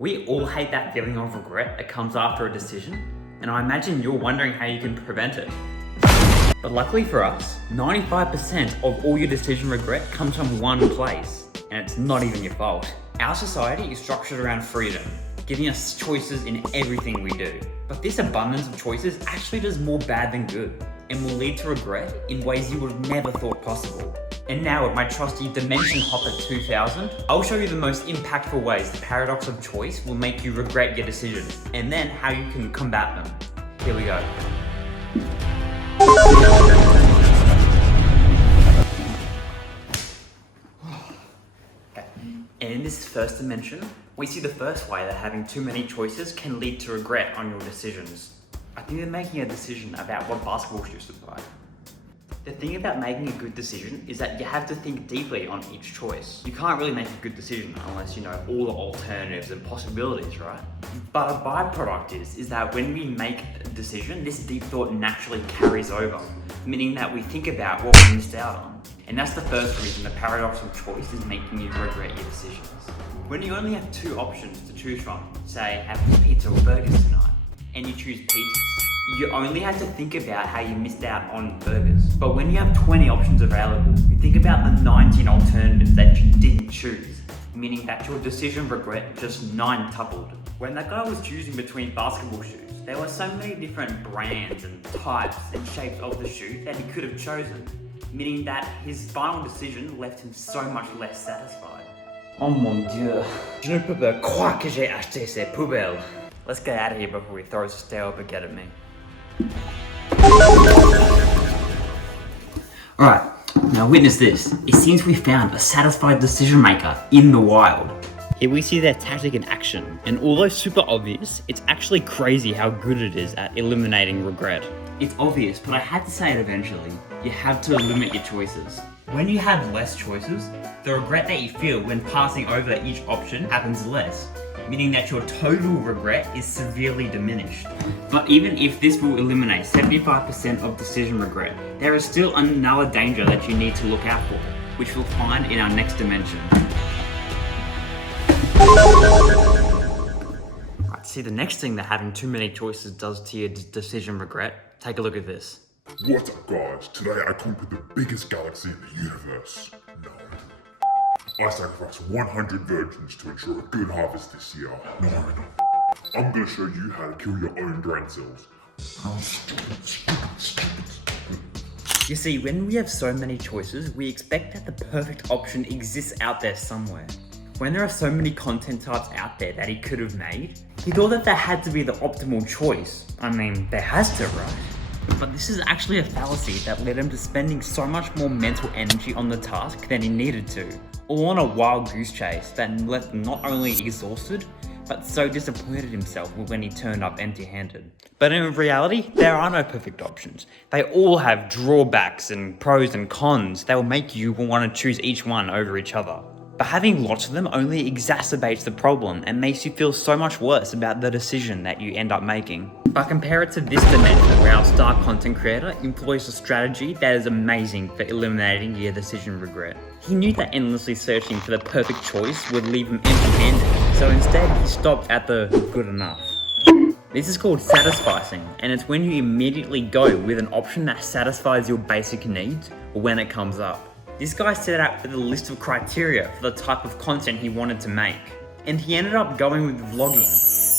We all hate that feeling of regret that comes after a decision, and I imagine you're wondering how you can prevent it. But luckily for us, 95% of all your decision regret comes from one place, and it's not even your fault. Our society is structured around freedom, giving us choices in everything we do. But this abundance of choices actually does more bad than good, and will lead to regret in ways you would have never thought possible. And now with my trusty Dimension Hopper 2000, I'll show you the most impactful ways the paradox of choice will make you regret your decisions, and then how you can combat them. Here we go. Okay. And in this first dimension, we see the first way that having too many choices can lead to regret on your decisions. I think they're making a decision about what basketball shoes to buy. The thing about making a good decision is that you have to think deeply on each choice. You can't really make a good decision unless you know all the alternatives and possibilities, right? But a byproduct is that when we make a decision, this deep thought naturally carries over, meaning that we think about what we missed out on. And that's the first reason the paradox of choice is making you regret your decisions. When you only have two options to choose from, say having pizza or burgers tonight, and you choose pizza, you only have to think about how you missed out on burgers. But when you have 20 options available, you think about the 19 alternatives that you didn't choose, meaning that your decision regret just nine-tupled. When that guy was choosing between basketball shoes, there were so many different brands and types and shapes of the shoe that he could have chosen, meaning that his final decision left him so much less satisfied. Oh mon dieu, je ne peux pas croire que j'ai acheté ces poubelles. Let's get out of here before he throws a stale baguette at me. Alright, now witness this. It seems we found a satisfied decision maker in the wild. Here we see their tactic in action, and although super obvious, it's actually crazy how good it is at eliminating regret. It's obvious, but I had to say it eventually. You have to limit your choices. When you have less choices, the regret that you feel when passing over each option happens less, meaning that your total regret is severely diminished. But even if this will eliminate 75% of decision regret, there is still another danger that you need to look out for, which we'll find in our next dimension. Right, see the next thing that having too many choices does to your decision regret? Take a look at this. What's up guys? Today I conquered the biggest galaxy in the universe. No. I sacrificed 100 virgins to ensure a good harvest this year. No. I'm gonna show you how to kill your own brain cells. You see, when we have so many choices, we expect that the perfect option exists out there somewhere. When there are so many content types out there that he could have made, he thought that there had to be the optimal choice. I mean, there has to, right? But this is actually a fallacy that led him to spending so much more mental energy on the task than he needed to, all on a wild goose chase that left him not only exhausted, but so disappointed himself when he turned up empty-handed. But in reality, there are no perfect options. They all have drawbacks and pros and cons that will make you want to choose each one over each other. But having lots of them only exacerbates the problem and makes you feel so much worse about the decision that you end up making. But compare it to this dimension where our star content creator employs a strategy that is amazing for eliminating your decision regret. He knew that endlessly searching for the perfect choice would leave him empty-handed, so instead he stopped at the good enough. This is called satisficing, and it's when you immediately go with an option that satisfies your basic needs when it comes up. This guy set out with a list of criteria for the type of content he wanted to make, and he ended up going with vlogging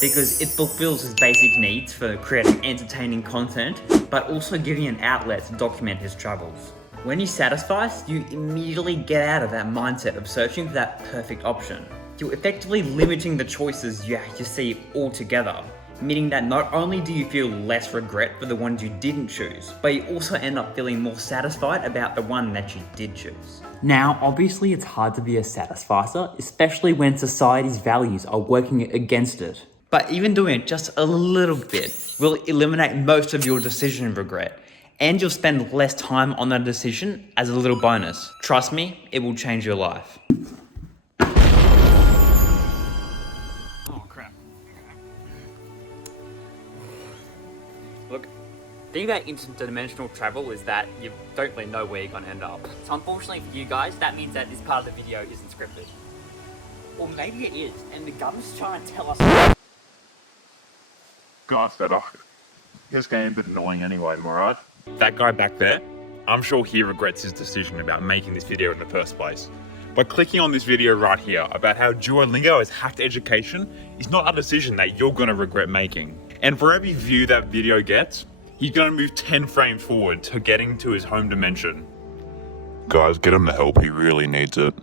because it fulfills his basic needs for creating entertaining content, but also giving an outlet to document his travels. When you satisfy, you immediately get out of that mindset of searching for that perfect option. You're effectively limiting the choices you see altogether, meaning that not only do you feel less regret for the ones you didn't choose, but you also end up feeling more satisfied about the one that you did choose. Now, obviously it's hard to be a satisficer, especially when society's values are working against it. But even doing it just a little bit will eliminate most of your decision regret, and you'll spend less time on that decision as a little bonus. Trust me, it will change your life. Look, the thing about interdimensional travel is that you don't really know where you're going to end up. So unfortunately for you guys, that means that this part of the video isn't scripted. Or maybe it is, and the government's trying to tell us. Guys, his game's a bit annoying anyway, am I right? That guy back there, I'm sure he regrets his decision about making this video in the first place. By clicking on this video right here about how Duolingo has hacked education is not a decision that you're gonna regret making. And for every view that video gets, he's gonna move 10 frames forward to getting to his home dimension. Guys, get him the help, he really needs it.